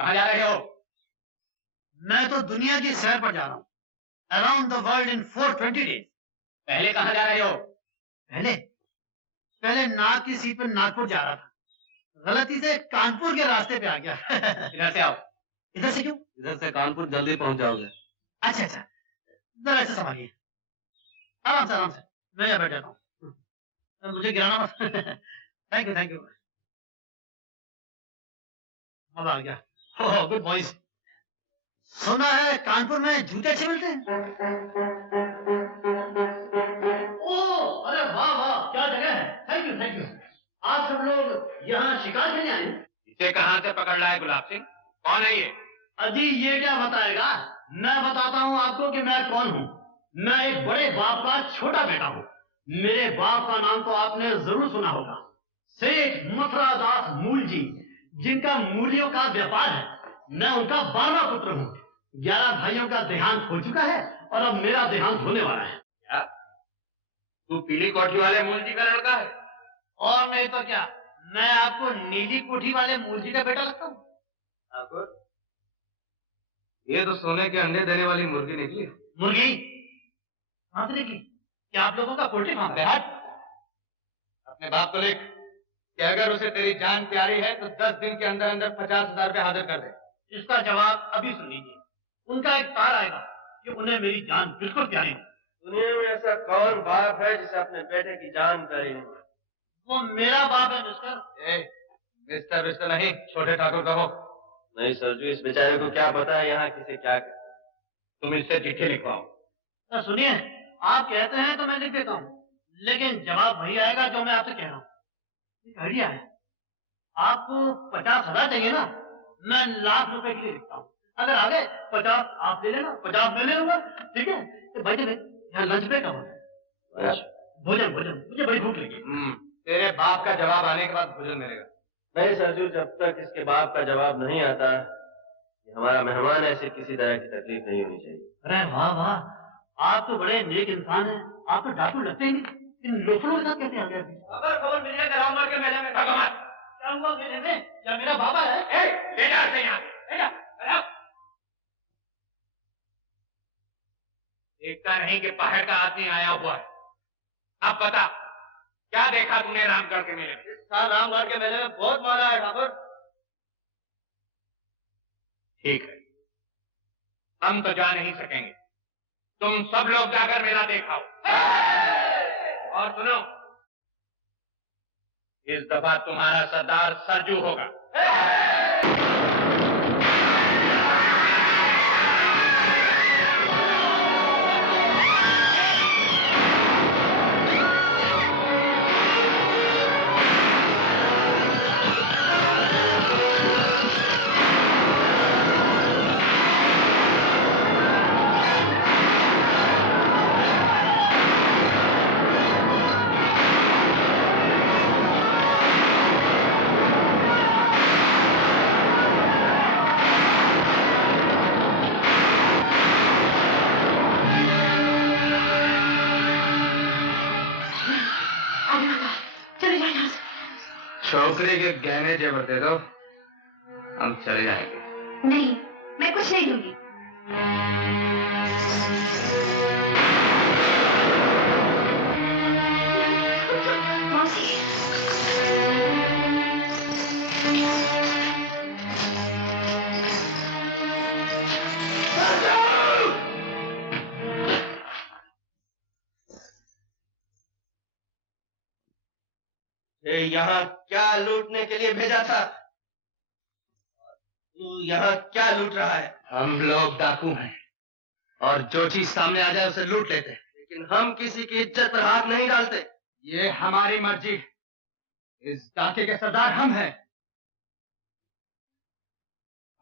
कहाँ जा रहे हो? मैं तो दुनिया की सैर पर जा रहा हूँ। Around the world in 420 days. पहले कहाँ जा रहे हो? पहले पहले नाक की सीट पर नागपुर जा रहा था, गलती से कानपुर के रास्ते पे आ गया। इधर से आओ। इधर से क्यों? इधर से कानपुर जल्दी पहुंच जाओगे। अच्छा अच्छा, जरा ऐसे संभालिए, आराम से आराम से। मैं यहाँ बैठ जाता हूँ, मुझे गिराना मत। Thank you thank you. मजा आ गया। Oh good boys. सुना है कानपुर में जूते अच्छे मिलते हैं। ओह अरे वाह वाह, क्या जगह है। Thank you thank you. आप सब लोग यहाँ शिकार खेलने आए हैं? इसे कहाँ से पकड़ लाए गुलाब सिंह? कौन है ये? अजी ये क्या बताएगा, मैं बताता हूँ आपको कि मैं कौन हूँ। मैं एक बड़े बाप का छोटा बेटा हूँ। मेरे बाप का नाम तो आपने जरूर सुना होगा, सेठ मथुरा दास मूल जी, जिनका मूलियों का व्यापार है। मैं उनका 12वां पुत्र हूँ। 11 भाइयों का देहांत हो चुका है और अब मेरा देहांत होने वाला है। क्या? तू पीली कोठी वाले मूल जी का लड़का है? और नहीं तो क्या, मैं आपको नीली कोठी वाले मूल जी का बेटा लगता हूँ। ठाकुर, ये तो सोने के अंडे देने वाली मुर्गी निकली। मुर्गी कहाँ से निकली? क्या आप लोगों का पोल्ट्री फार्म है? अपने बाप को लिख कि अगर उसे तेरी जान प्यारी है तो 10 दिन के अंदर अंदर 50,000 रुपये हाजिर कर दे। इसका जवाब अभी सुन लीजिए। उनका एक तार आएगा कि उन्हें मेरी जान बिल्कुल प्यारी नहीं। दुनिया में ऐसा कौन बाप है जिसे अपने बेटे की जान प्यारी नहीं? वो मेरा बाप है मिस्टर। मिस्टर मिस्टर नहीं, छोटे ठाकुर कहो। नहीं सरजू, इस बेचारे को क्या पता है यहाँ किसे क्या कर। तुम इससे चिट्ठी लिखवाओ। तो सुनिए, आप कहते हैं तो मैं लिख देता हूँ, लेकिन जवाब वही आएगा जो मैं आपसे कह रहा हूँ। एक आइडिया है, आपको 50,000 चाहिए ना, मैं लाख रुपए के लिए लिखता हूँ। अगर आगे 50 आप ले लेना, 50 मैं ले लूंगा, ठीक है? तो भाई यहाँ लंच ब्रेक का होता है। भोजन भोजन, मुझे बड़ी भूख लगी। तेरे बाप का जवाब आने के बाद भोजन मिलेगा। नहीं सरजू, जब तक इसके बाप का जवाब नहीं आता, ये हमारा मेहमान ऐसे किसी तरह की तकलीफ नहीं होनी चाहिए। अरे वाह वाह, आप तो बड़े नेक इंसान हैं। आप तो डाकू लगते ही नहीं, इन लोफरों के साथ कैसे आ गए? अगर खबर मिल जाए रामगढ़ के मेले में भगवान क्या हुआ मेले में? क्या मेरा बाबा है? ले जा इसे यहाँ से, ले जा। देखता नहीं कि पहाड़ का आदमी आया हुआ है। अब बता, क्या देखा तूने रामगढ़ के मेले में? इस साल रामगढ़ के मेले में बहुत माला है ठाकुर। ठीक है, हम तो जा नहीं सकेंगे। तुम सब लोग जाकर मेला देखाओ। और सुनो, इस दफा तुम्हारा सरदार सरजू होगा। छोकरी के गहने जेवर दे दो, हम चले जाएंगे। नहीं, मैं कुछ नहीं दूंगी। मौसी, यहाँ क्या लूटने के लिए भेजा था? तू यहाँ क्या लूट रहा है? हम लोग डाकू हैं और जो चीज सामने आ जाए उसे लूट लेते हैं। लेकिन हम किसी की इज्जत पर हाथ नहीं डालते। ये हमारी मर्जी। इस डाके के सरदार हम हैं।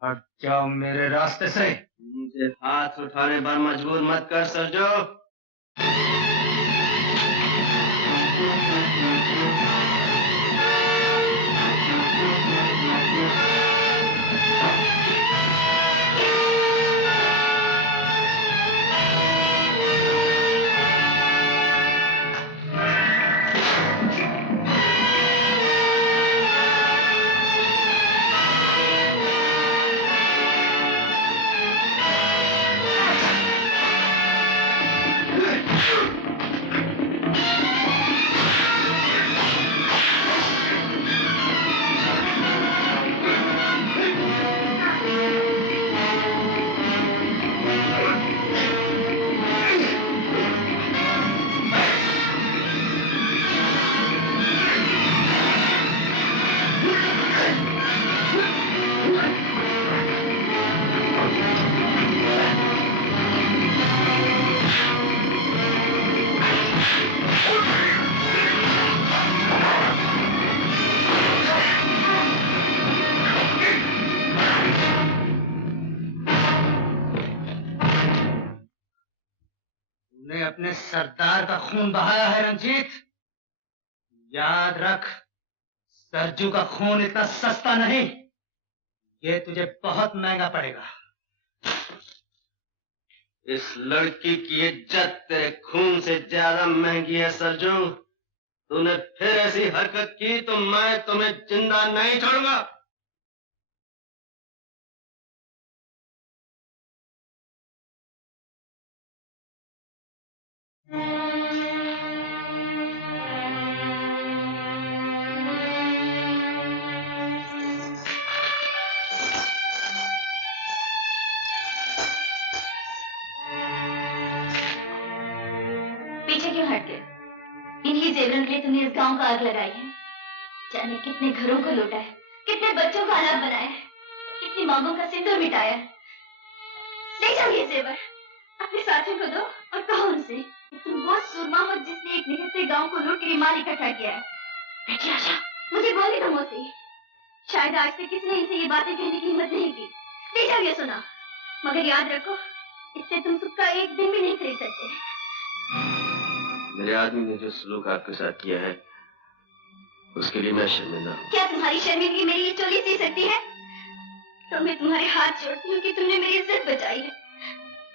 हट जाओ मेरे रास्ते से। मुझे हाथ उठाने पर मजबूर मत कर सरजो। अपने सरदार का खून बहाया है रंजीत। याद रख, सरजू का खून इतना सस्ता नहीं, ये तुझे बहुत महंगा पड़ेगा। इस लड़की की इज्जत तेरे खून से ज्यादा महंगी है सरजू। तूने फिर ऐसी हरकत की तो मैं तुम्हें जिंदा नहीं छोड़ूंगा। पीछे क्यों हट गए? इन्हीं जेवरों के लिए तुमने इस गांव का आग लगाई है। जाने कितने घरों को लूटा है, कितने बच्चों का अनाथ बनाया है, कितनी मांगों का सिंदूर मिटाया है। ले जाओ ये जेवर, अपने साथियों को दो और कहो उनसे तुम वो सूरमा हो जिसने एक निहत्थे गांव को लूट कर माल इकट्ठा किया है। बेटी आशा, मुझे बोलने दो मुझसे। शायद आज तक किसी ने इनसे ये बातें कहने की हिम्मत नहीं की। ले जाओ ये सुना, मगर याद रखो इससे तुम सुख का एक दिन भी नहीं खरीद सकते। मेरे आदमी ने जो सलूक आपके साथ किया है उसके लिए मैं शर्मिंदा हूँ। क्या तुम्हारी शर्मिंदगी मेरी ये चोली सी सकती है? तो मैं तुम्हारे हाथ जोड़ती हूँ कि तुमने मेरी इज्जत बचाई है,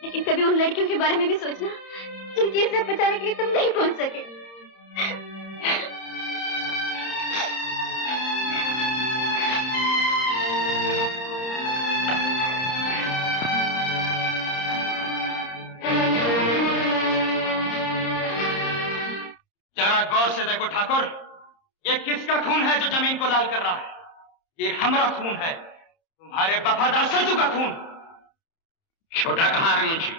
लेकिन कभी उन लड़कियों के बारे में भी सोचना जिनकी इज्जत बचाने के लिए तुम नहीं पहुंच सके। जरा गौर से देखो ठाकुर, ये किसका खून है जो जमीन को लाल कर रहा है? ये हमारा खून है, तुम्हारे वफादार सरजू का खून। छोटा कहां है मुंशी?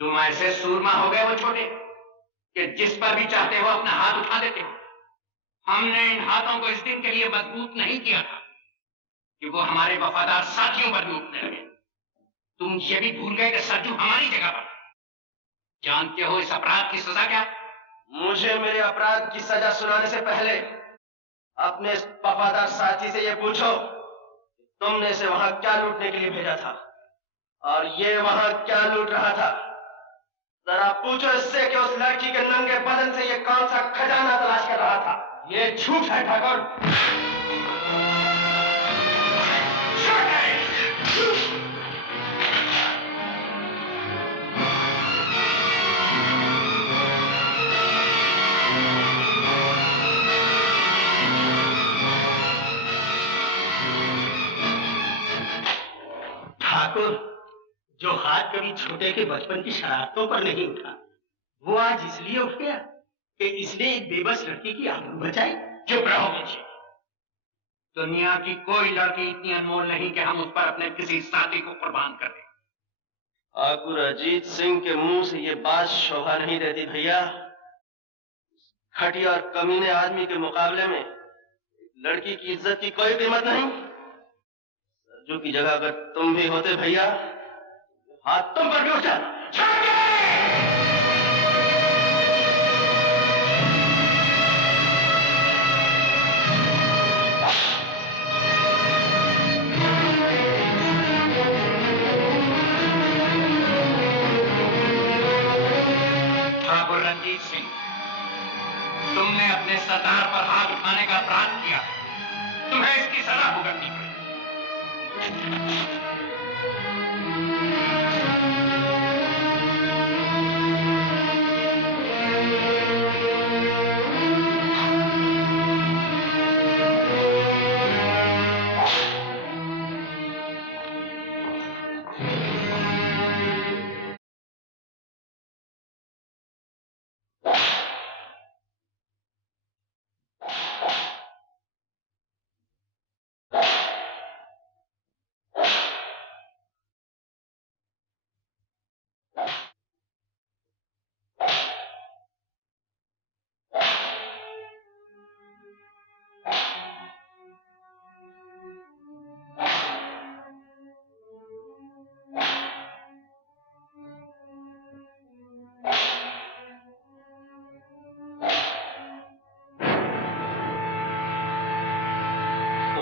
तुम ऐसे सूरमा हो गए वो छोटे कि जिस पर भी चाहते हो अपना हाथ उठा देते हो। हमने इन हाथों को इस दिन के लिए मजबूत नहीं किया था कि वो हमारे वफादार साथियों पर भी उठने लगे। तुम ये भी भूल गए कि सरजू हमारी जगह पर। जानते हो इस अपराध की सजा क्या? मुझे मेरे अपराध की सजा सुनाने से पहले अपने इस वफादार साथी से ये पूछो कि तुमने इसे वहां क्या लूटने के लिए भेजा था और ये वहां क्या लूट रहा था। जरा पूछो इससे कि उस लड़की के नंगे बदन से ये कौन सा खजाना तलाश कर रहा था। ये झूठ है ठाकुर, झूठ है। ठाकुर, जो हाथ कभी छोटे के बचपन की शरारतों पर नहीं उठा, वो आज इसलिए उठ गया कि इसने एक बेबस लड़की की आबरू बचाई। चुप रहो मुंशी। दुनिया की कोई लड़की इतनी अनमोल नहीं कि हम उस पर अपने किसी साथी को कुर्बान कर दें। ठाकुर अजीत सिंह के मुंह से ये बात शोभा नहीं देती भैया। घटिया और कमीने आदमी के मुकाबले में लड़की की इज्जत की कोई कीमत नहीं। सरजू की जगह अगर तुम भी होते भैया, हाथ तुम पर भी उठ जाता। ठाकुर रंजीत सिंह, तुमने अपने सरदार पर हाथ उठाने का अपराध किया, तुम्हें इसकी सजा भुगतनी पड़ेगी।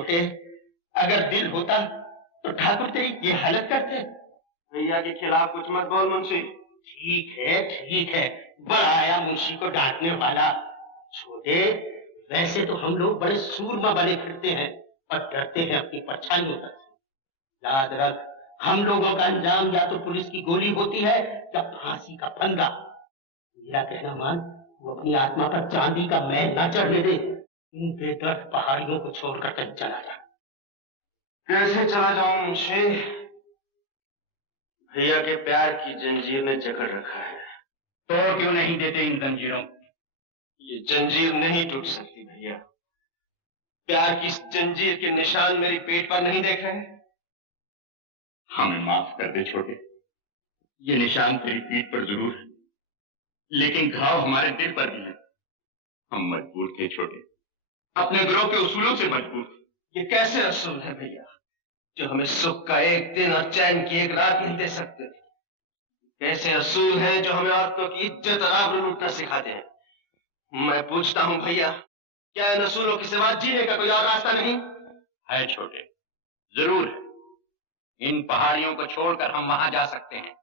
छोटे, अगर दिल होता तो ठाकुर तेरी ये हालत करते। भैया के खिलाफ कुछ मत बोल मुंशी। ठीक है, बड़ा आया मुंशी को डांटने वाला। छोटे, वैसे तो हम लोग बड़े सूरमा बने फिरते हैं और डरते हैं अपनी परछाइयों तक से। याद रख, हम लोगों का अंजाम या तो पुलिस की गोली होती है या फांसी का फंदा। मेरा कहना मान, वो अपनी आत्मा पर चांदी का मैल ना चढ़ने दे। इन बेदर्द पहाड़ियों को छोड़कर कहीं चला जा। कैसे चला जाऊं मुंशी? भैया के प्यार की जंजीर ने जकड़ रखा है। तोड़ क्यों नहीं देते इन जंजीरों? ये जंजीर नहीं टूट सकती भैया। प्यार की इस जंजीर के निशान मेरी पेट पर नहीं देख रहे? हमें माफ कर दे छोटे, ये निशान तेरी पीठ पर जरूर है, लेकिन घाव हमारे दिल पर भी है। हम मजबूर थे छोटे, अपने गिरोह के उसूलों से मजबूर थे। ये कैसे असूल है भैया, जो हमें सुख का एक दिन और चैन की एक रात नहीं दे सकते? कैसे असूल हैं जो हमें औरतों की इज्जत और आबरू लूटना सिखाते हैं? मैं पूछता हूं भैया, क्या इन असूलों के सिवा जीने का कोई और रास्ता नहीं है? छोटे, जरूर है। इन पहाड़ियों को छोड़कर हम वहां जा सकते हैं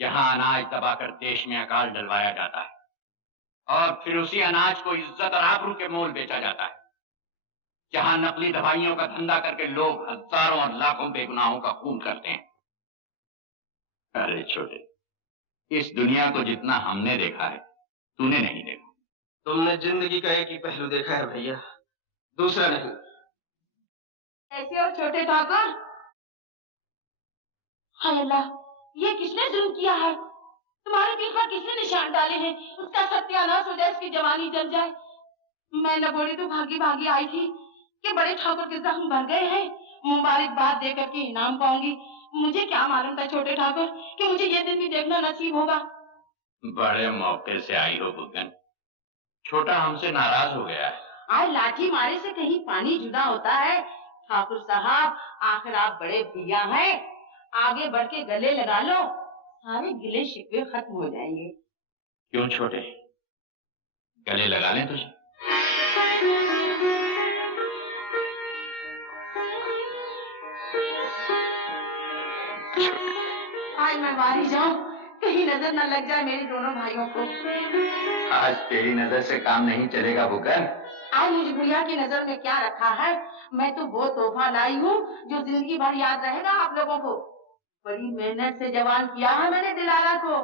जहां अनाज दबाकर देश में अकाल डलवाया जाता है और फिर उसी अनाज को इज्जत और आबरू के मोल बेचा जाता है, जहां नकली दवाइयों का धंधा करके लोग हजारों और लाखों बेगुनाहों का खून करते हैं। अरे छोटे, इस दुनिया को जितना हमने देखा है, तूने नहीं देखा। तुमने जिंदगी का एक ही पहलू देखा है भैया, दूसरा नहीं। ऐसे और छोटे ठाकुर, हाय अल्लाह, ये किसने जुल्म किया है? तुम्हारे दिल पर किसने निशान डाले हैं? उसका सत्यानाश हो जाए, उसकी जवानी जल जाए। मैं लगोड़ी तो भागी भागी आई थी कि बड़े ठाकुर के जख्म भर गए हैं, मुबारकबाद दे करके इनाम पाऊंगी। मुझे क्या मालूम था छोटे ठाकुर कि मुझे ये दिन भी देखना नसीब होगा। बड़े मौके से आई हो बुगन। छोटा हमसे नाराज हो गया है। आज लाठी मारे से कहीं पानी जुदा होता है। ठाकुर साहब, आखिर आप बड़े भैया हैं, आगे बढ़ के गले लगा लो, सारे गिले शिकवे खत्म हो जाएंगे। क्यों छोटे, गले लगा लें तुझे? आज मैं मारी जाऊं, कहीं नजर न लग जाए मेरे दोनों भाइयों को। आज तेरी नजर से काम नहीं चलेगा बुगन। आज मुझे बुढ़िया की नजर में क्या रखा है? मैं तो वो तोहफा लाई हूँ जो जिंदगी भर याद रहेगा आप लोगों को। बड़ी मेहनत से जवान किया है मैंने दिलारा को।